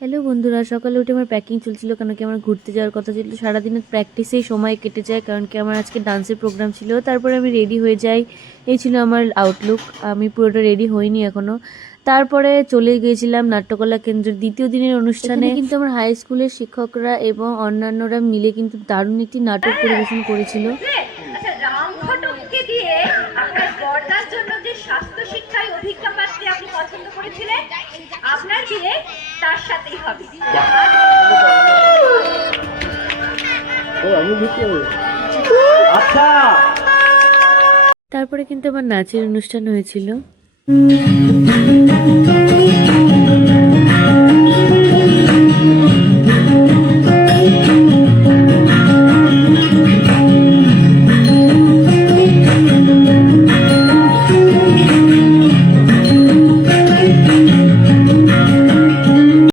Hello বন্ধুরা, সকালে উঠে আমার প্যাকিং চলছিল, কারণ কি আমার ঘুরতে যাওয়ার কথা ছিল। সারাদিনের প্র্যাকটিসেই সময় কেটে যায়, কারণ কি আমার আজকে ডান্সের প্রোগ্রাম ছিল। তারপরে আমি রেডি হয়ে যাই, এই ছিল আমার আউটলুক। আমি পুরোটা রেডি হইনি এখনও। তারপরে চলে গিয়েছিলাম নাট্যকলা কেন্দ্রের দ্বিতীয় দিনের অনুষ্ঠানে। কিন্তু আমার হাই স্কুলের শিক্ষকরা এবং অন্যান্যরা মিলে কিন্তু দারুণ একটি নাটক পরিবেশন করেছিল। আচ্ছা, রামঘটককে দিয়ে আপনার বর্দার জন্য যে স্বাস্থ্য শিক্ষায় অভিজ্ঞতা পাত্রে আপনি পছন্দ করেছিলেন, আপনার বিয়ে তার সাথেই হবে। আচ্ছা, তারপরে কিন্তু আমার নাচের অনুষ্ঠান হয়েছিল।